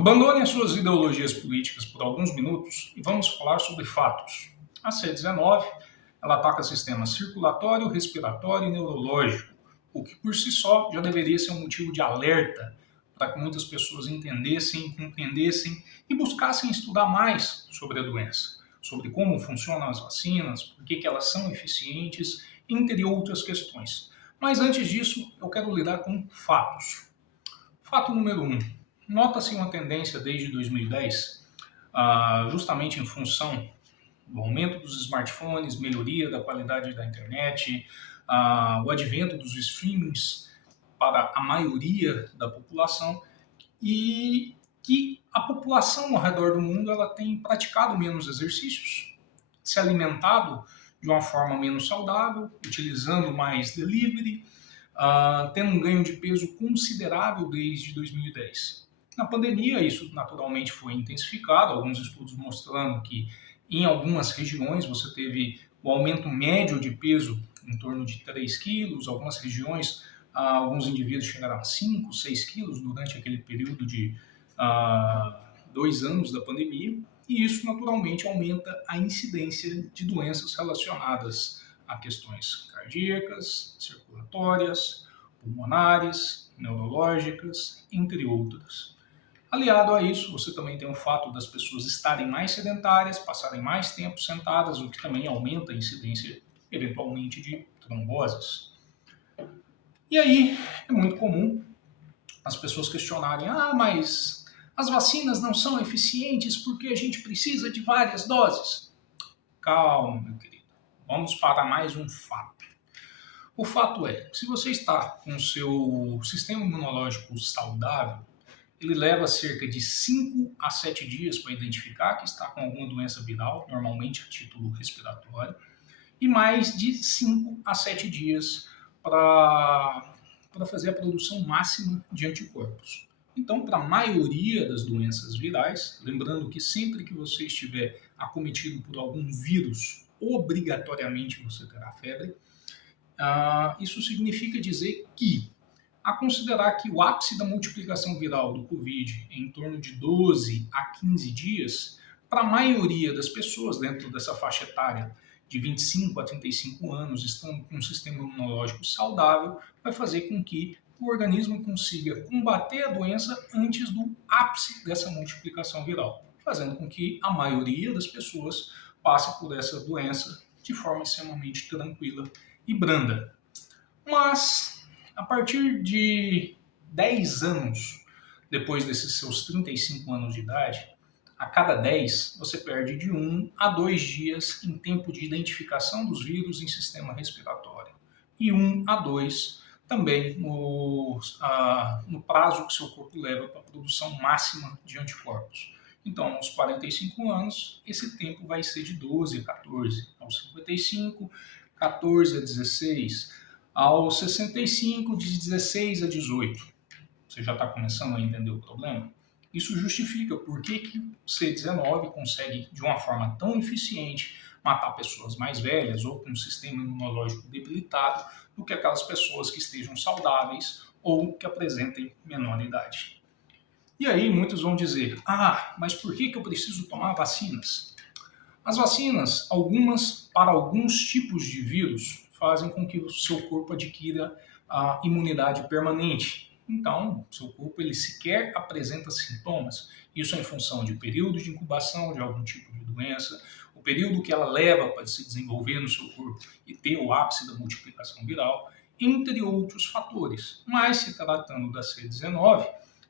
Abandone as suas ideologias políticas por alguns minutos e vamos falar sobre fatos. A C19 ela ataca sistemas circulatório, respiratório e neurológico, o que por si só já deveria ser um motivo de alerta para que muitas pessoas entendessem, compreendessem e buscassem estudar mais sobre a doença, sobre como funcionam as vacinas, por que elas são eficientes, entre outras questões. Mas antes disso, eu quero lidar com fatos. Fato número 1. Nota-se uma tendência desde 2010, justamente em função do aumento dos smartphones, melhoria da qualidade da internet, o advento dos streamings para a maioria da população, e que a população ao redor do mundo ela tem praticado menos exercícios, se alimentado de uma forma menos saudável, utilizando mais delivery, tendo um ganho de peso considerável desde 2010. Na pandemia, isso naturalmente foi intensificado, alguns estudos mostrando que em algumas regiões você teve o aumento médio de peso em torno de 3 quilos, algumas regiões, alguns indivíduos chegaram a 5, 6 quilos durante aquele período de 2 anos da pandemia, e isso naturalmente aumenta a incidência de doenças relacionadas a questões cardíacas, circulatórias, pulmonares, neurológicas, entre outras. Aliado a isso, você também tem o fato das pessoas estarem mais sedentárias, passarem mais tempo sentadas, o que também aumenta a incidência, eventualmente, de tromboses. E aí, é muito comum as pessoas questionarem, mas as vacinas não são eficientes porque a gente precisa de várias doses. Calma, meu querido. Vamos para mais um fato. O fato é, se você está com o seu sistema imunológico saudável, ele leva cerca de 5 a 7 dias para identificar que está com alguma doença viral, normalmente a título respiratório, e mais de 5 a 7 dias para fazer a produção máxima de anticorpos. Então, para a maioria das doenças virais, lembrando que sempre que você estiver acometido por algum vírus, obrigatoriamente você terá febre, isso significa dizer que, a considerar que o ápice da multiplicação viral do Covid é em torno de 12 a 15 dias, para a maioria das pessoas dentro dessa faixa etária de 25 a 35 anos, estando com um sistema imunológico saudável, vai fazer com que o organismo consiga combater a doença antes do ápice dessa multiplicação viral, fazendo com que a maioria das pessoas passe por essa doença de forma extremamente tranquila e branda. Mas, a partir de 10 anos, depois desses seus 35 anos de idade, a cada 10 você perde de 1 a 2 dias em tempo de identificação dos vírus em sistema respiratório. E 1 a 2 também no prazo que seu corpo leva para a produção máxima de anticorpos. Então, aos 45 anos, esse tempo vai ser de 12 a 14. Aos 55, 14 a 16. Aos 65, de 16 a 18. Você já está começando a entender o problema? Isso justifica por que o C19 consegue, de uma forma tão eficiente, matar pessoas mais velhas ou com um sistema imunológico debilitado do que aquelas pessoas que estejam saudáveis ou que apresentem menor idade. E aí muitos vão dizer, mas por que eu preciso tomar vacinas? As vacinas, algumas para alguns tipos de vírus, fazem com que o seu corpo adquira a imunidade permanente. Então, o seu corpo ele sequer apresenta sintomas. Isso é em função de período de incubação de algum tipo de doença, o período que ela leva para se desenvolver no seu corpo e ter o ápice da multiplicação viral, entre outros fatores. Mas, se tratando da C19,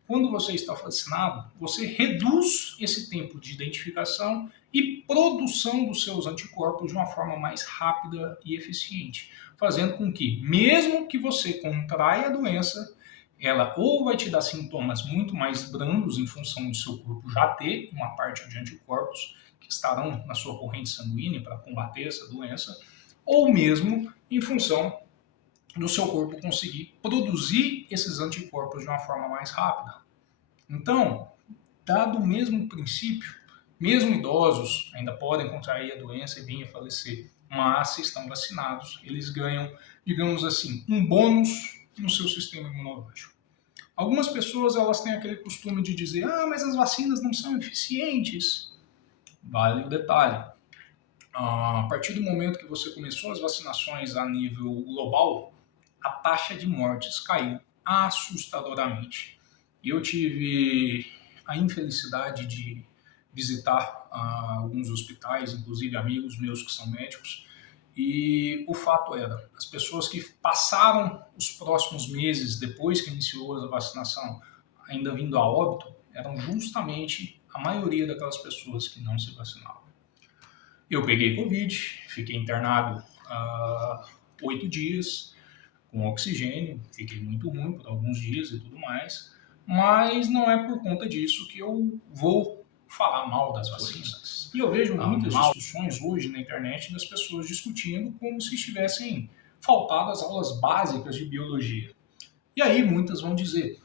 quando você está vacinado, você reduz esse tempo de identificação e produção dos seus anticorpos de uma forma mais rápida e eficiente, fazendo com que, mesmo que você contraia a doença, ela ou vai te dar sintomas muito mais brandos em função do seu corpo já ter uma parte de anticorpos que estarão na sua corrente sanguínea para combater essa doença, ou mesmo em função do seu corpo conseguir produzir esses anticorpos de uma forma mais rápida. Então, dado o mesmo princípio, mesmo idosos ainda podem contrair a doença e vir a falecer, mas se estão vacinados, eles ganham, digamos assim, um bônus no seu sistema imunológico. Algumas pessoas elas têm aquele costume de dizer, ah, mas as vacinas não são eficientes. Vale o detalhe. A partir do momento que você começou as vacinações a nível global, a taxa de mortes caiu assustadoramente. E eu tive a infelicidade de visitar alguns hospitais, inclusive amigos meus que são médicos, e o fato era, as pessoas que passaram os próximos meses depois que iniciou a vacinação, ainda vindo a óbito, eram justamente a maioria daquelas pessoas que não se vacinavam. Eu peguei Covid, fiquei internado 8 dias com oxigênio, fiquei muito ruim por alguns dias e tudo mais, mas não é por conta disso que eu vou falar mal das vacinas. E eu vejo muitas discussões hoje na internet das pessoas discutindo como se estivessem faltadas aulas básicas de biologia. E aí muitas vão dizer,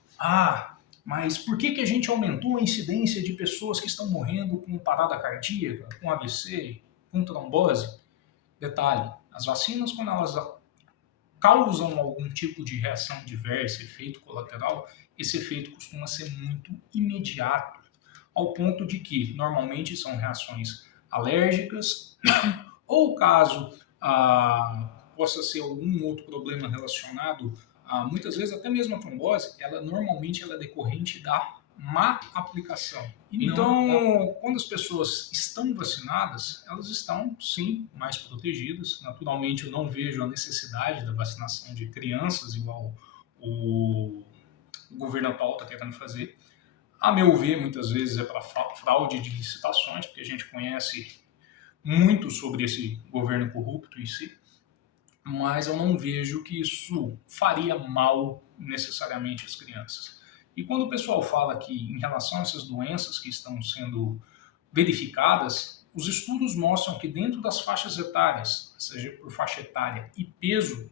mas por que a gente aumentou a incidência de pessoas que estão morrendo com parada cardíaca, com AVC, com trombose? Detalhe, as vacinas, quando elas causam algum tipo de reação adversa, efeito colateral, esse efeito costuma ser muito imediato, ao ponto de que normalmente são reações alérgicas, ou caso possa ser algum outro problema relacionado muitas vezes até mesmo a trombose, normalmente ela é decorrente da má aplicação. Então, quando as pessoas estão vacinadas, elas estão, sim, mais protegidas. Naturalmente, eu não vejo a necessidade da vacinação de crianças, igual o governo atual está querendo fazer. A meu ver, muitas vezes é para fraude de licitações, porque a gente conhece muito sobre esse governo corrupto em si, mas eu não vejo que isso faria mal necessariamente às crianças. E quando o pessoal fala que, em relação a essas doenças que estão sendo verificadas, os estudos mostram que dentro das faixas etárias, seja por faixa etária e peso,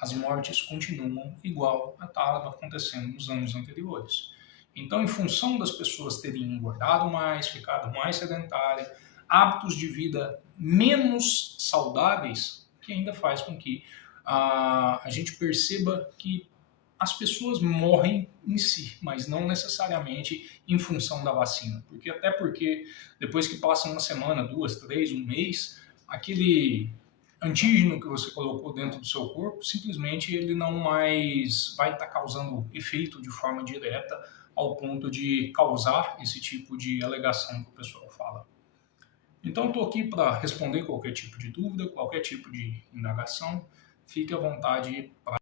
as mortes continuam igual a estava acontecendo nos anos anteriores. Então, em função das pessoas terem engordado mais, ficado mais sedentárias, hábitos de vida menos saudáveis, que ainda faz com que a gente perceba que as pessoas morrem em si, mas não necessariamente em função da vacina. Até porque depois que passa uma semana, 2, 3, um mês, aquele antígeno que você colocou dentro do seu corpo, simplesmente ele não mais vai estar causando efeito de forma direta ao ponto de causar esse tipo de alegação que o pessoal fala. Então, estou aqui para responder qualquer tipo de dúvida, qualquer tipo de indagação. Fique à vontade para